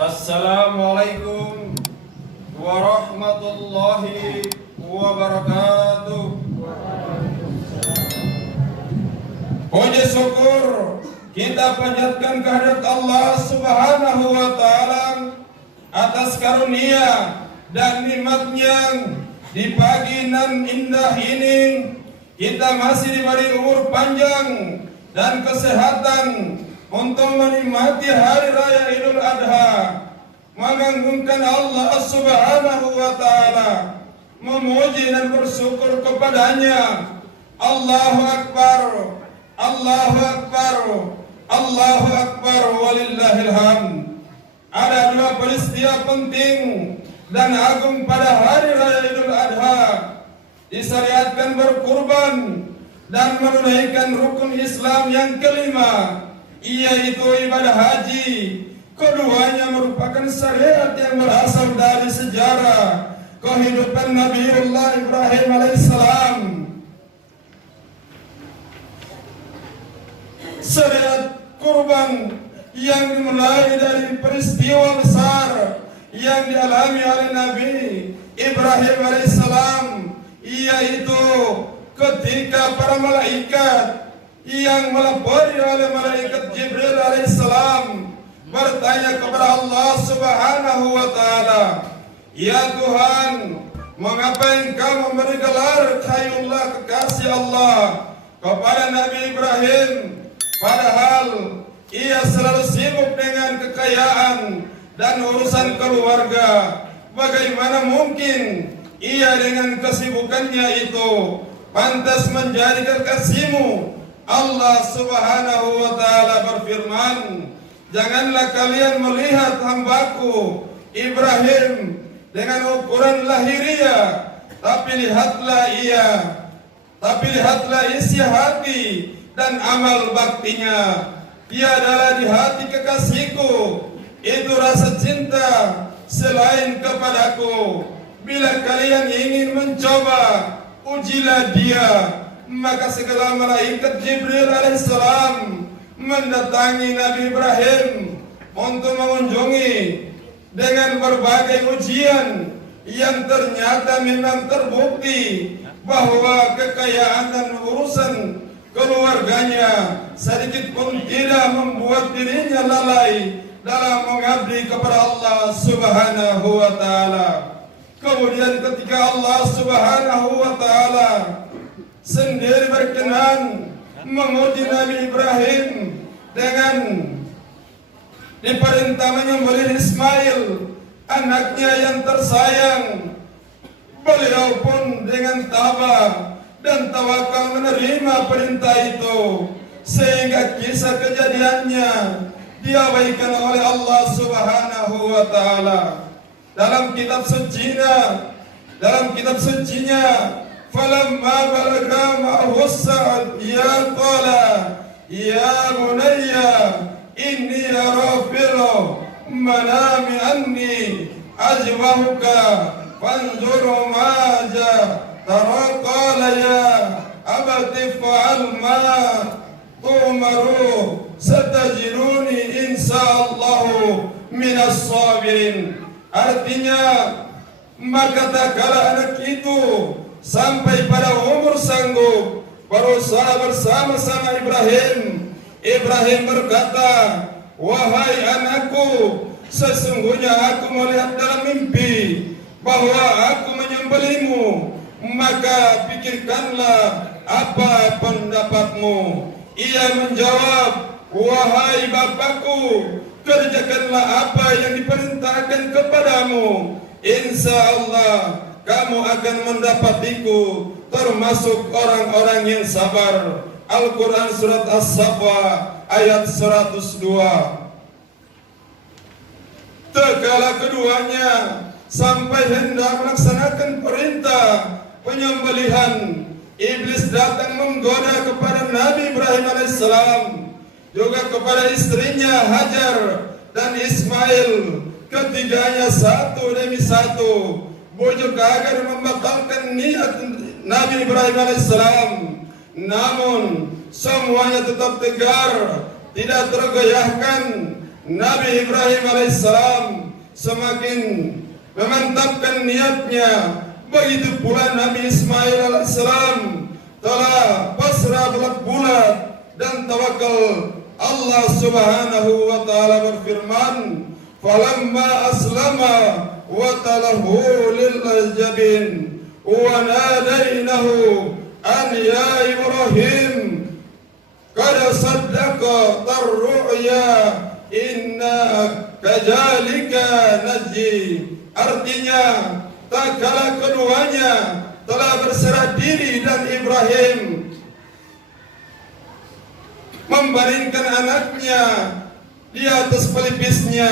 Assalamualaikum warahmatullahi wabarakatuh. Puji syukur kita panjatkan kehadirat Allah Subhanahu wa Ta'ala atas karunia dan nikmat-Nya. Di pagi nan indah ini kita masih diberi umur panjang dan kesehatan untuk menikmati hari raya Idul Adha, mengagungkan Allah Subhanahu wa Ta'ala, memuji dan bersyukur kepadanya. Allahu Akbar, Allahu Akbar, Allahu Akbar, walillahil hamd. Ada dua peristiwa penting dan agung pada hari raya Idul Adha. Disyariatkan berkurban dan menunaikan rukun Islam yang kelima, yaitu ibadah haji. Keduanya merupakan syariat yang berasal dari sejarah kehidupan Nabiullah Ibrahim alaihissalam. Syariat kurban yang dimulai dari peristiwa besar yang dialami oleh Nabi Ibrahim alaihissalam, yaitu ketika para malaikat yang melapori oleh malaikat Jibril alaihissalam bertanya kepada Allah Subhanahu wa Ta'ala, "Ya Tuhan, mengapa Engkau memberi gelar Khalilullah, kekasih Allah, kepada Nabi Ibrahim, padahal ia selalu sibuk dengan kekayaan dan urusan keluarga? Bagaimana mungkin ia dengan kesibukannya itu pantas menjadi kekasihmu?" Allah Subhanahu wa Ta'ala berfirman, "Janganlah kalian melihat hambaku Ibrahim dengan ukuran lahiriah, tapi lihatlah isi hati dan amal baktinya. Dia adalah di hati kekasihku itu rasa cinta selain kepadaku. Bila kalian ingin mencoba, ujilah dia." Maka segala malaikat Jibril alaihissalam mendatangi Nabi Ibrahim untuk mengunjungi dengan berbagai ujian yang ternyata memang terbukti bahwa kekayaan dan urusan keluarganya sedikit pun tidak membuat dirinya lalai dalam mengabdi kepada Allah Subhanahu wa Ta'ala. Kemudian ketika Allah Subhanahu wa Ta'ala sendiri berkenan menguji Nabi Ibrahim dengan diperintah menyembelih Ismail, anaknya yang tersayang, beliau pun dengan tabah dan tawakal menerima perintah itu, sehingga kisah kejadiannya diabaikan oleh Allah Subhanahu wa Ta'ala. Dalam kitab sucinya, "Falamma balagha ma'ahu as-sa'd ya qala ya bunayya inni ara fil manami anni ajwahuka fanzur maja tara qala ya abati fa'al ma tu'maru satajiruni insyaallahu minas sabirin." Artinya, maka tak kala anak itu sampai pada umur sanggup berusaha bersama-sama Ibrahim. Ibrahim berkata, "Wahai anakku, sesungguhnya aku melihat dalam mimpi bahwa aku menyembelihmu, maka pikirkanlah apa pendapatmu." Ia menjawab, "Wahai bapakku, kerjakanlah apa yang diperintahkan kepadamu. Insya Allah kamu akan mendapatiku termasuk orang-orang yang sabar." Al-Quran Surat As-Safa ayat 102. Tatkala keduanya sampai hendak melaksanakan perintah penyembelihan, iblis datang menggoda kepada Nabi Ibrahim alaihissalam, juga kepada istrinya Hajar dan Ismail. Ketiganya satu demi satu bujuk agar membatalkan niat Nabi Ibrahim alaihissalam. Namun semuanya tetap tegar, tidak tergoyahkan Nabi Ibrahim alaihissalam semakin memantapkan niatnya. Begitu pula Nabi Ismail alaihissalam telah pasrah bulat-bulat dan tawakal. Allah subhanahu wa ta'ala berfirman, falamma aslama wa talahu lil jabin wa nadainahu an ya Ibrahim qad saddaqa tarru'ya inna kajalika najji. Artinya tak kala keduanya telah berserah diri dan Ibrahim membaringkan anaknya di atas pelipisnya,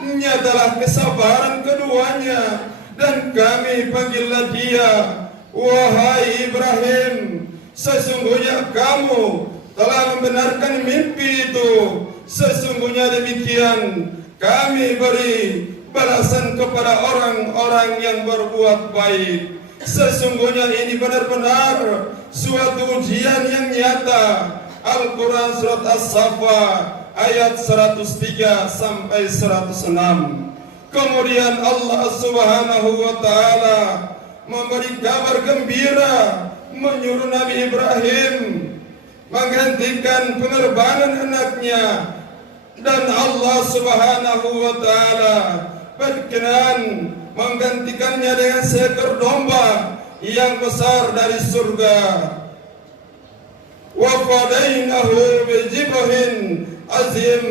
nyatalah kesabaran keduanya, dan kami panggillah dia, wahai Ibrahim, sesungguhnya kamu telah membenarkan mimpi itu, sesungguhnya demikian kami beri balasan kepada orang-orang yang berbuat baik. Sesungguhnya ini benar-benar suatu ujian yang nyata. Al-Quran surat As-Safa ayat 103 sampai 106. Kemudian Allah subhanahu wa ta'ala memberi kabar gembira, menyuruh Nabi Ibrahim menghentikan pengorbanan anaknya, dan Allah subhanahu wa ta'ala berkenan menggantikannya dengan seekor domba yang besar dari surga. Wa fadainahu bijibhin azim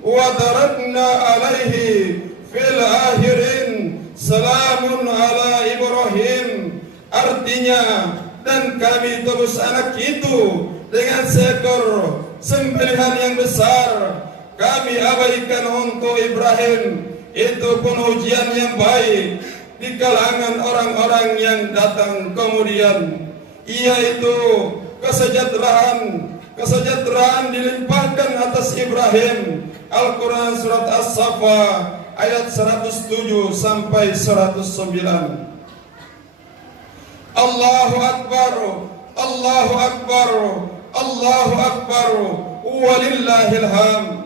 wa tarakna alaihi fil akhirin salamun ala Ibrahim. Artinya, dan kami tebus anak itu dengan seekor sembelihan yang besar, kami abaikan untuk Ibrahim. Itu pun ujian yang baik di kalangan orang-orang yang datang kemudian, yaitu kesejahteraan dilimpahkan atas Ibrahim. Al-Quran surat As-Safa ayat 107 sampai 109. Allahu Akbar, Allahu Akbar, Allahu Akbar, walillahil hamd.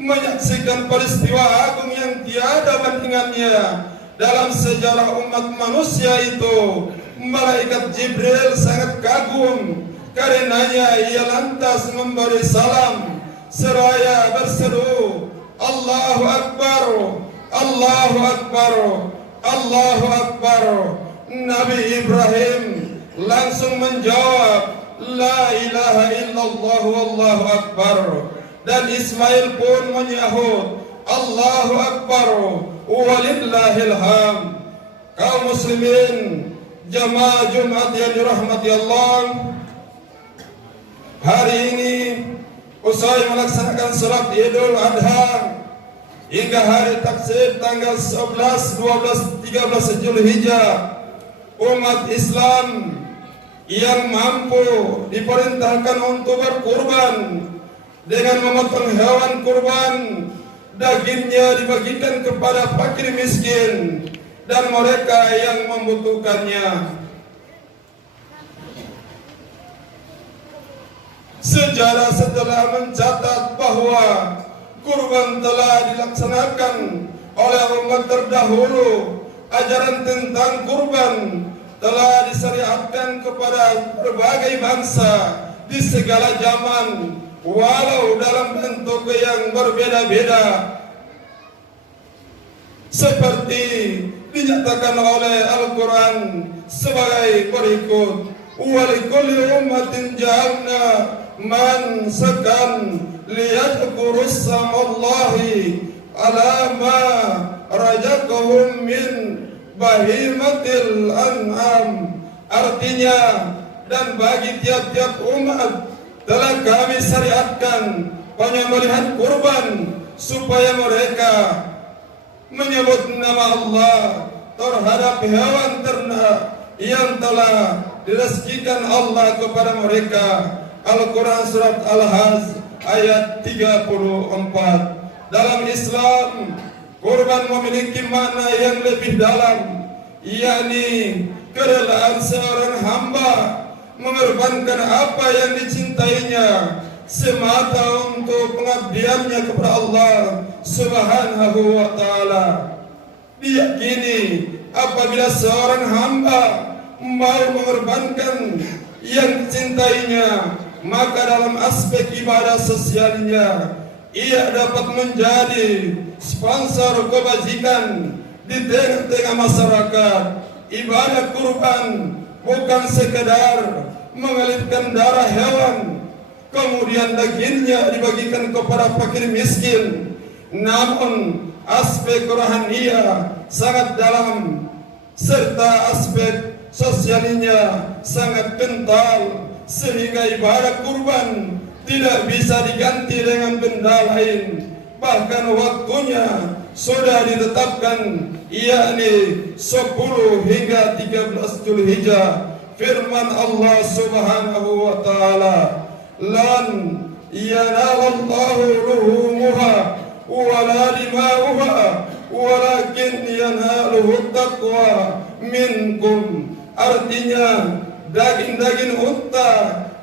Menyaksikan peristiwa agung yang tiada bandingannya dalam sejarah umat manusia itu, malaikat Jibril sangat kagum. Karenanya ia lantas memberi salam seraya berseru, Allahu Akbar, Allahu Akbar, Allahu Akbar. Nabi Ibrahim langsung menjawab, La ilaha illallah wallahu akbar. Dan Ismail pun menyahut, Allahu Akbar, walillahil hamd. Kaum muslimin, jamaah Jumat yang dirahmati Allah, hari ini usai melaksanakan salat Idul Adha hingga hari taksir tanggal 11, 12, 13 Zulhijjah, umat Islam yang mampu diperintahkan untuk berkurban dengan memotong hewan kurban, dagingnya dibagikan kepada fakir miskin dan mereka yang membutuhkannya. Sejarah setelah mencatat bahwa kurban telah dilaksanakan oleh umat terdahulu. Ajaran tentang kurban telah disyariatkan kepada berbagai bangsa di segala zaman, walau dalam bentuk yang berbeda-beda, seperti dinyatakan oleh Al-Quran sebagai berikut, walikulli ummatin ja'alna mansakan liyadhkurus samallahi ala ma razaqahum min bahimatil an'am. Artinya, dan bagi tiap-tiap umat telah kami syariatkan penyembelihan kurban supaya mereka menyebut nama Allah terhadap hewan ternak yang telah direzekikan Allah kepada mereka. Al-Quran surat Al-Hajj ayat 34. Dalam Islam, kurban memiliki makna yang lebih dalam, yakni kerelaan seorang hamba mengorbankan apa yang dicintainya semata untuk pengabdiannya kepada Allah Subhanahu wa Ta'ala. Diyakini apabila seorang hamba mau mengorbankan yang dicintainya, maka dalam aspek ibadah sosialnya ia dapat menjadi sponsor kebajikan di tengah-tengah masyarakat. Ibadah kurban bukan sekedar mengalirkan darah hewan kemudian dagingnya dibagikan kepada fakir miskin, namun aspek rohaninya sangat dalam serta aspek sosialnya sangat kental, sehingga ibadah kurban tidak bisa diganti dengan benda lain. Bahkan waktunya sudah ditetapkan, yakni 10 hingga 13 Zulhijjah. Firman Allah Subhanahu wa Ta'ala, lan yanalallahu luhumuha wala dima'uha walakin yanaluhu taqwa minkum. Artinya daging-daging unta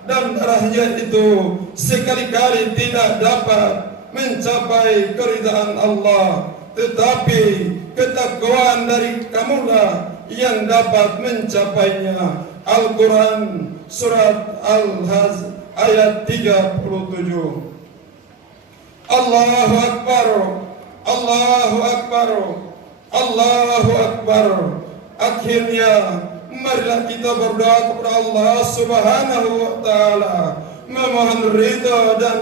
dan darahnya itu sekali-kali tidak dapat mencapai keridhaan Allah, tetapi ketakwaan dari kamulah yang dapat mencapainya. Al-Quran Surat Al-Hajj ayat 37. Allahu Akbar, Allahu Akbar, Allahu Akbar. Akhirnya marilah kita berdoa kepada Allah Subhanahu wa Ta'ala, memohon ridha dan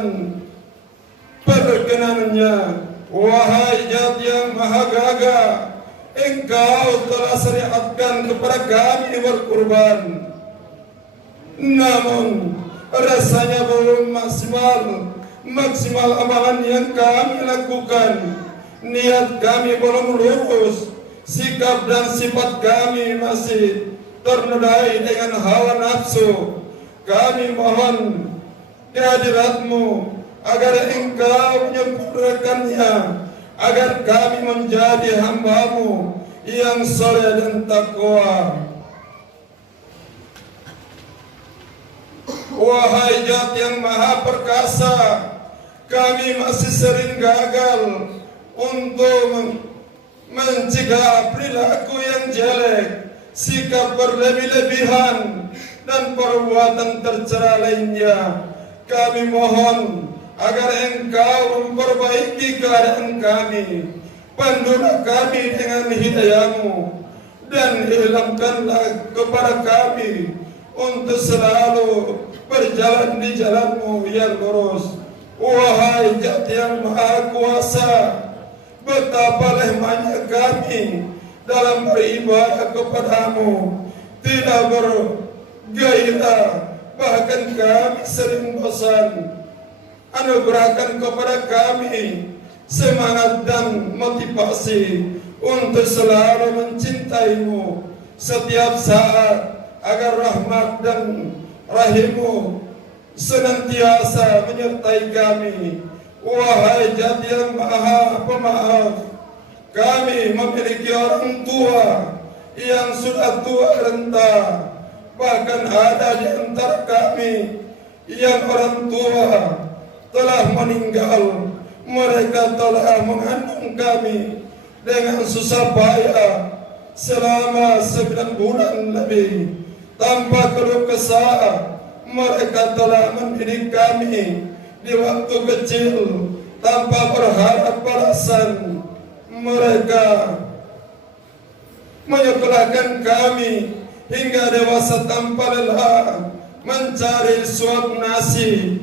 perkenanannya. Wahai Zat yang Maha Gagah, Engkau telah syariatkan kepada kami berkurban, namun rasanya belum maksimal amalan yang kami lakukan. Niat kami belum lurus, sikap dan sifat kami masih ternodai dengan hawa nafsu. Kami mohon kehadirat-Mu agar Engkau menyempurnakannya, agar kami menjadi hamba-Mu yang saleh dan takwa. Wahai Zat yang Maha Perkasa, kami masih sering gagal untuk mencegah perilaku yang jelek, sikap berlebih-lebihan, dan perbuatan tercela lainnya. Kami mohon agar Engkau memperbaiki keadaan kami, pandulah kami dengan hidayah-Mu, dan ilhamkanlah kepada kami untuk selalu berjalan di jalan-Mu yang lurus. Wahai Zat yang Maha Kuasa, betapa lemahnya kami dalam beribadah kepada-Mu, tidak bergairah, bahkan kami sering bosan. Anugerahkan kepada kami semangat dan motivasi untuk selalu mencintai-Mu setiap saat, agar rahmat dan rahim-Mu senantiasa menyertai kami. Wahai Zat yang Maha Pemaaf, kami memiliki orang tua yang sudah tua renta, bahkan ada di antara kami yang orang tua telah meninggal. Mereka telah mengandung kami dengan susah payah selama 9 bulan lebih tanpa keluh kesah. Mereka telah mendidik kami di waktu kecil tanpa berharap balasan. Mereka menyekolahkan kami hingga dewasa tanpa lelah, mencari suap nasi,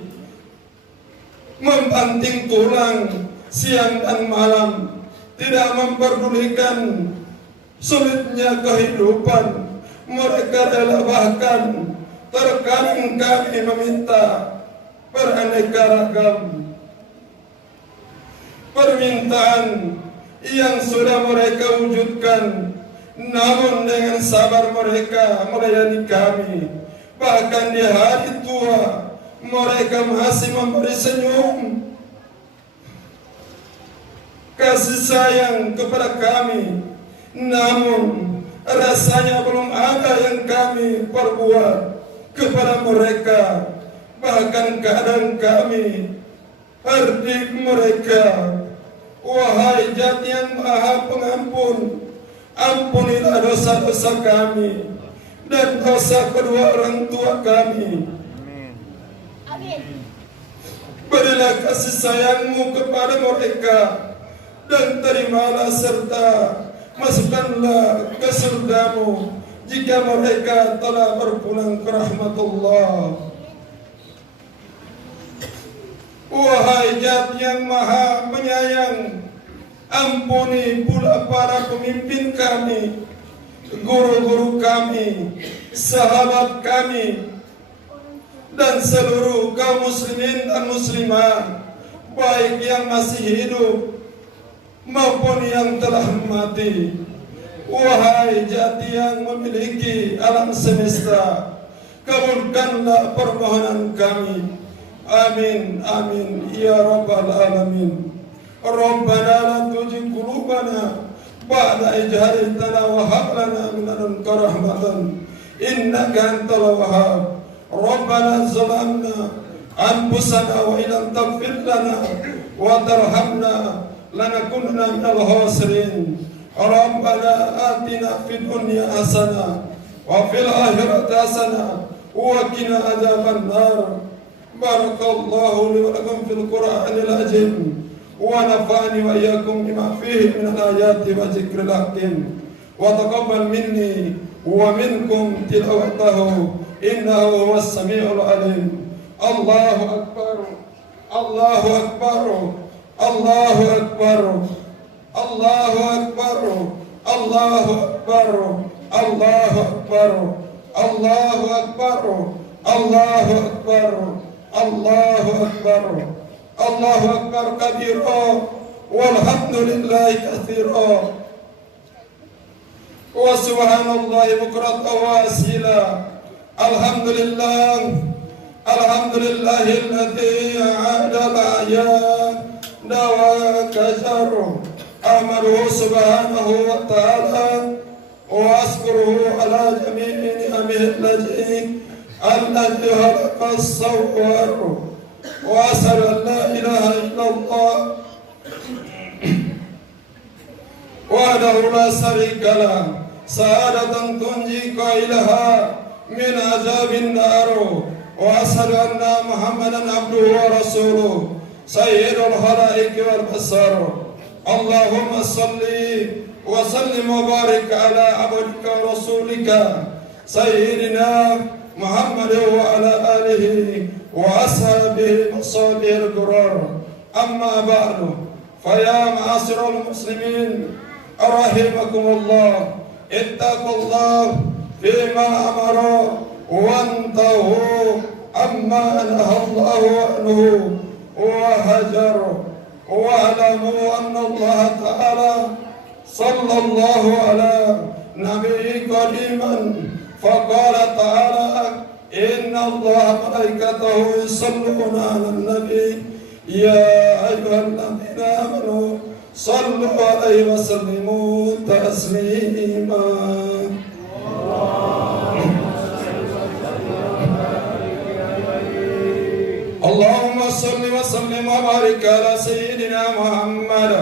membanting tulang siang dan malam, tidak memperdulikan sulitnya kehidupan. Mereka rela, bahkan terkadang kami meminta beraneka ragam permintaan yang sudah mereka wujudkan, namun dengan sabar mereka melayani kami. Bahkan di hari tua mereka masih memberi senyum kasih sayang kepada kami, namun rasanya belum ada yang kami perbuat kepada mereka. bahkan keadaan kami, hardik mereka. Wahai Zat yang Maha Pengampun, ampunilah dosa-dosa kami dan dosa kedua orang tua kami. Berilah kasih sayang-Mu kepada mereka dan terimalah serta masukkanlah ke surga-Mu jika mereka telah berpulang ke rahmatullah. Wahai Zat yang Maha Penyayang, ampuni pula para pemimpin kami, guru-guru kami, sahabat kami, dan seluruh kaum muslimin dan muslimah, baik yang masih hidup maupun yang telah mati. Wahai Zat yang memiliki alam semesta, kabulkanlah permohonan kami. Amin, amin, ya rabbal alamin. Rabbana la tuzigh qulubana ba'da idh hadaytana wa hab lana min ladunka rahmatan innaka antal wahhab. Rabbana zalamna anfusana wa illam taghfir lana wa tarhamna lanakunanna minal khasirin. Rabbana atina fid dunya hasanah wa fil akhirati hasanah wa qina adzaban nar. Barakallahu li wa lakum fil Qur'anil azim wa nafa'ani wa iyyakum bima fihi min al-ayati wa dzikril hakim wa taqabbal minni wa minkum tilawatahu innahu huwas samiul alim. Allahu akbar, Allahu akbar, Allahu akbar, Allahu akbar, Allahu akbar, Allahu akbar, Allahu akbar, Allahu akbar, Allahu akbar, Allahu akbar kabira walhamdulillahi katsira wa subhanallahi bukratan wa asila. Alhamdulillah, alhamdulillahilladzi a'adala ayana wa kasaru. Ahmaduhu subhanahu wa ta'ala wa askuruhu ala jami'i ni'amihi allati الذي خلق الصور وأشهد أن لا إله إلا الله وحده لا شريك له شهادة تنجي قائلها من عذاب النار وأشهد أن محمدا عبده ورسوله سيد الخلائق والبشر. اللهم صل وسلم وبارك على عبدك ورسولك سيدنا محمد وعلى آله وأصحابه وصحبه الكرام. أما بعد فيا معاشر المسلمين رحمكم الله، اتقوا الله فيما أمر وانتهوا عما نهى الله عنه وهجر. واعلموا أن الله تعالى صلى الله على نبيه قديما فقال تعالى إن الله ملائكته يصلون على النبي يا أيها الذين آمنوا صلوا عليه وسلموا تسليما. اللهم صل وسلم وبارك على سيدنا محمد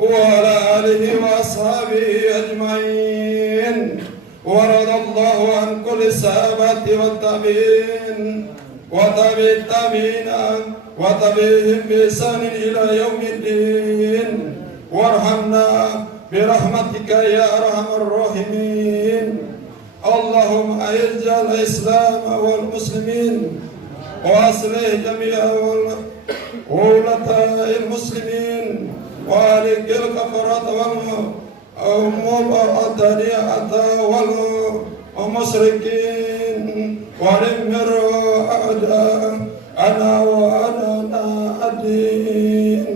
وعلى آله وأصحابه أجمعين. ورضى الله عن كل الصحابة والتابعين وتابع التابعين وتابعهم بإحسان إلى يوم الدين. وارحمنا برحمتك يا أرحم الراحمين. اللهم أعز الإسلام والمسلمين وأصلح جميع ولاة المسلمين وأهلك الكفرة والمبتدعة والمشركين ودمر أعداءنا وأعداء الدين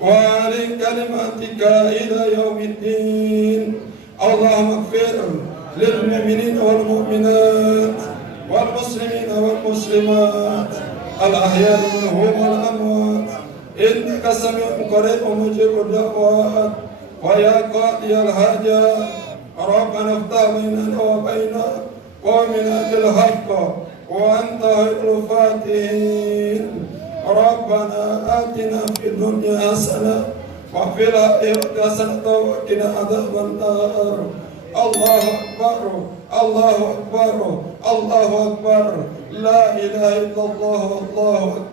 وأعلن كلماتك إلى يوم الدين. اللهم اغفر للمؤمنين والمؤمنات والمسلمين والمسلمات الأحياء منهم والأموات إنك سميع قريب مجيب الدعوات ويا قاضي الحاجات ربنا افتح بيننا وبين قومنا بالحق وأنت خير الفاتحين. ربنا آتنا في الدنيا حسنة وفي الآخرة حسنة وقنا عذاب النار. الله أكبر الله أكبر الله أكبر لا إله إلا الله والله أكبر.